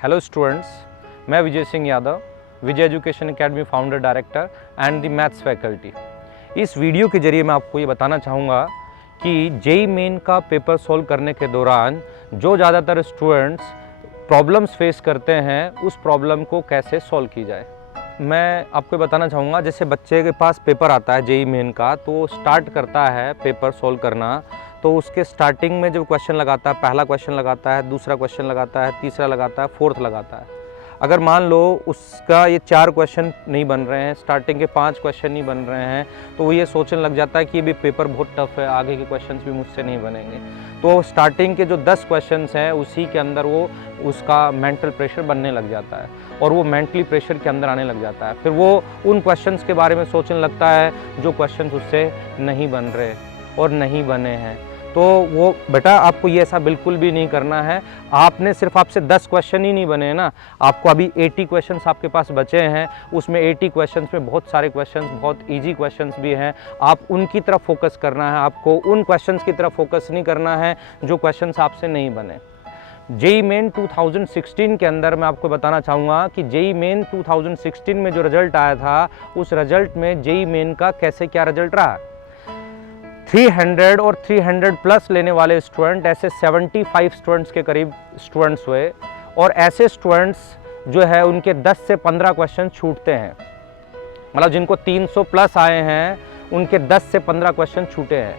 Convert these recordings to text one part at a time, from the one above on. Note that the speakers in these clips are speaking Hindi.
हेलो स्टूडेंट्स, मैं Vijay Singh Yadav, Vijay education academy founder director and the maths faculty. इस वीडियो के जरिए मैं आपको ये बताना चाहूँगा कि जेईई मेन का पेपर सॉल्व करने के दौरान जो ज़्यादातर स्टूडेंट्स प्रॉब्लम्स फेस करते हैं उस प्रॉब्लम को कैसे सॉल्व की जाए। मैं आपको बताना चाहूँगा, जैसे बच्चे के पास पेपर आता है जेईई मेन का, तो स्टार्ट करता है पेपर सॉल्व करना, तो उसके स्टार्टिंग में जब क्वेश्चन लगाता है, पहला क्वेश्चन लगाता है, दूसरा क्वेश्चन लगाता है, तीसरा लगाता है, फोर्थ लगाता है। अगर मान लो उसका ये 4 क्वेश्चन नहीं बन रहे हैं, स्टार्टिंग के 5 क्वेश्चन नहीं बन रहे हैं, तो वो ये सोचने लग जाता है कि ये भी पेपर बहुत टफ है, आगे के क्वेश्चंस भी मुझसे नहीं बनेंगे। तो स्टार्टिंग के जो 10 क्वेश्चंस हैं उसी के अंदर वो उसका मेंटल प्रेशर बनने लग जाता है और वो मेंटली प्रेशर के अंदर आने लग जाता है। फिर वो उन क्वेश्चंस के बारे में सोचने लगता है जो क्वेश्चंस उससे नहीं बन रहे और नहीं बने हैं। तो वो बेटा आपको ये ऐसा बिल्कुल भी नहीं करना है। आपने सिर्फ आपसे 10 क्वेश्चन ही नहीं बने ना, आपको अभी 80 क्वेश्चंस आपके पास बचे हैं। उसमें 80 क्वेश्चंस में बहुत सारे क्वेश्चंस बहुत इजी क्वेश्चंस भी हैं, आप उनकी तरफ फोकस करना है। आपको उन क्वेश्चंस की तरफ फोकस नहीं करना है जो क्वेश्चंस आपसे नहीं बने। जेईई मेन 2016 के अंदर मैं आपको बताना चाहूँगा कि जेईई मेन 2016 में जो रिजल्ट आया था, उस रिजल्ट में जेईई मेन का कैसे क्या रिजल्ट रहा। 300 और 300 प्लस लेने वाले स्टूडेंट, ऐसे 75 स्टूडेंट्स के करीब स्टूडेंट्स हुए, और ऐसे स्टूडेंट्स जो है उनके 10 से 15 क्वेश्चन छूटते हैं। मतलब जिनको 300 प्लस आए हैं उनके 10 से 15 क्वेश्चन छूटे हैं।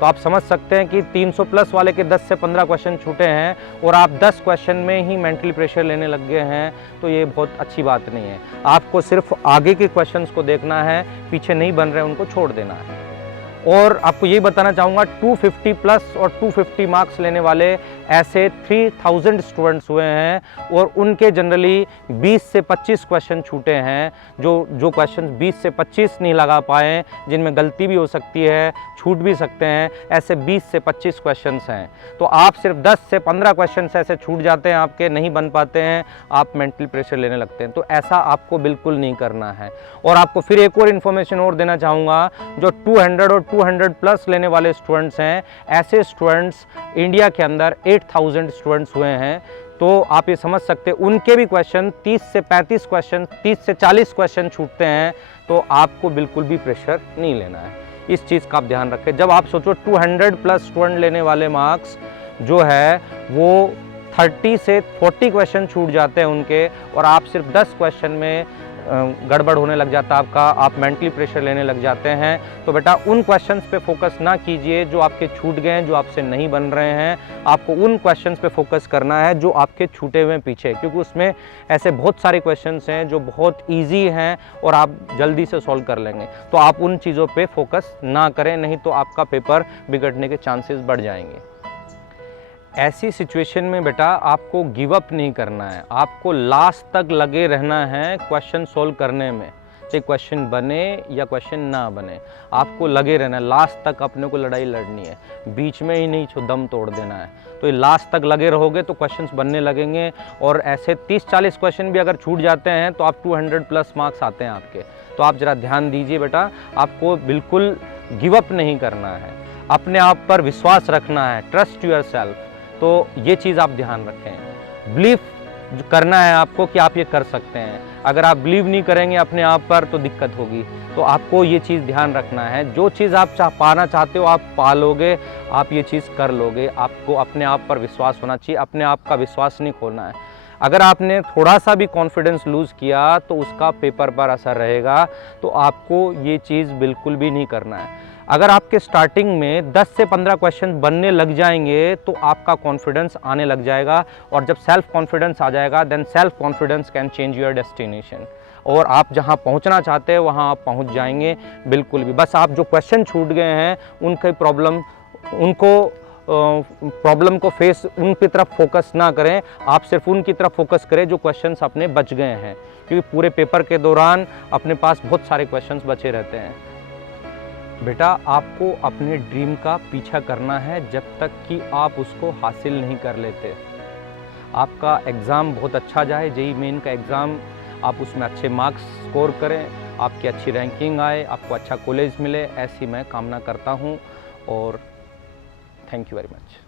तो आप समझ सकते हैं कि 300 प्लस वाले के 10 से 15 क्वेश्चन छूटे हैं और आप 10 क्वेश्चन में ही मेंटली प्रेशर लेने लग गए हैं, तो ये बहुत अच्छी बात नहीं है। आपको सिर्फ आगे के क्वेश्चंस को देखना है, पीछे नहीं बन रहे उनको छोड़ देना है। और आपको ये बताना चाहूँगा 250 प्लस और 250 मार्क्स लेने वाले ऐसे 3000 स्टूडेंट्स हुए हैं और उनके जनरली 20 से 25 क्वेश्चन छूटे हैं। जो क्वेश्चन 20 से 25 नहीं लगा पाए, जिनमें गलती भी हो सकती है, छूट भी सकते हैं, ऐसे 20 से 25 क्वेश्चंस हैं। तो आप सिर्फ 10 से 15 क्वेश्चंस ऐसे छूट जाते हैं, आपके नहीं बन पाते हैं, आप मेंटल प्रेशर लेने लगते हैं। तो ऐसा आपको बिल्कुल नहीं करना है। और आपको फिर एक और इन्फॉर्मेशन और देना चाहूँगा, जो 200 और 200 प्लस लेने वाले स्टूडेंट्स हैं, ऐसे स्टूडेंट्स इंडिया के अंदर 8000 स्टूडेंट्स हुए हैं। तो आप ये समझ सकते हैं उनके भी क्वेश्चन 30 से 35 क्वेश्चन, 30 से 40 क्वेश्चन छूटते हैं। तो आपको बिल्कुल भी प्रेशर नहीं लेना है, इस चीज़ का आप ध्यान रखें। जब आप सोचो 200 प्लस स्टूडेंट लेने वाले मार्क्स जो है वो 30 से 40 क्वेश्चन छूट जाते हैं उनके, और आप सिर्फ 10 क्वेश्चन में गड़बड़ होने लग जाता है आपका, आप मेंटली प्रेशर लेने लग जाते हैं। तो बेटा उन क्वेश्चंस पे फोकस ना कीजिए जो आपके छूट गए हैं, जो आपसे नहीं बन रहे हैं। आपको उन क्वेश्चंस पे फोकस करना है जो आपके छूटे हुए पीछे, क्योंकि उसमें ऐसे बहुत सारे क्वेश्चंस हैं जो बहुत ईजी हैं और आप जल्दी से सॉल्व कर लेंगे। तो आप उन चीज़ों पर फोकस ना करें, नहीं तो आपका पेपर बिगड़ने के चांसेस बढ़ जाएंगे। ऐसी सिचुएशन में बेटा आपको गिव अप नहीं करना है, आपको लास्ट तक लगे रहना है क्वेश्चन सॉल्व करने में। चाहे क्वेश्चन बने या क्वेश्चन ना बने, आपको लगे रहना है, लास्ट तक अपने को लड़ाई लड़नी है, बीच में ही नहीं दम तोड़ देना है। तो ये लास्ट तक लगे रहोगे तो क्वेश्चंस बनने लगेंगे, और ऐसे 30-40 क्वेश्चन भी अगर छूट जाते हैं तो आप 200 प्लस मार्क्स आते हैं आपके। तो आप ज़रा ध्यान दीजिए बेटा, आपको बिल्कुल गिव अप नहीं करना है, अपने आप पर विश्वास रखना है, ट्रस्ट योर सेल्फ। तो ये चीज़ आप ध्यान रखें। बिलीव करना है आपको कि आप ये कर सकते हैं। अगर आप बिलीव नहीं करेंगे अपने आप पर तो दिक्कत होगी। तो आपको ये चीज़ ध्यान रखना है, जो चीज़ आप पाना चाहते हो आप पा लोगे, आप ये चीज़ कर लोगे। आपको अपने आप पर विश्वास होना चाहिए, अपने आप का विश्वास नहीं खोना है। अगर आपने थोड़ा सा भी कॉन्फिडेंस लूज़ किया तो उसका पेपर पर असर रहेगा। तो आपको ये चीज़ बिल्कुल भी नहीं करना है। अगर आपके स्टार्टिंग में 10 से 15 क्वेश्चन बनने लग जाएंगे तो आपका कॉन्फिडेंस आने लग जाएगा, और जब सेल्फ कॉन्फिडेंस आ जाएगा then self confidence can change your destination, और आप जहां पहुंचना चाहते हैं वहां आप पहुंच जाएंगे बिल्कुल भी। बस आप जो क्वेश्चन छूट गए हैं उनकी प्रॉब्लम को फेस, उनकी तरफ फोकस ना करें, आप सिर्फ उनकी तरफ फोकस करें जो क्वेश्चंस अपने बच गए हैं, क्योंकि पूरे पेपर के दौरान अपने पास बहुत सारे क्वेश्चंस बचे रहते हैं। बेटा आपको अपने ड्रीम का पीछा करना है जब तक कि आप उसको हासिल नहीं कर लेते। आपका एग्ज़ाम बहुत अच्छा जाए, जेईई मेन का एग्ज़ाम, आप उसमें अच्छे मार्क्स स्कोर करें, आपकी अच्छी रैंकिंग आए, आपको अच्छा कॉलेज मिले, ऐसी मैं कामना करता हूँ। और थैंक यू वेरी मच।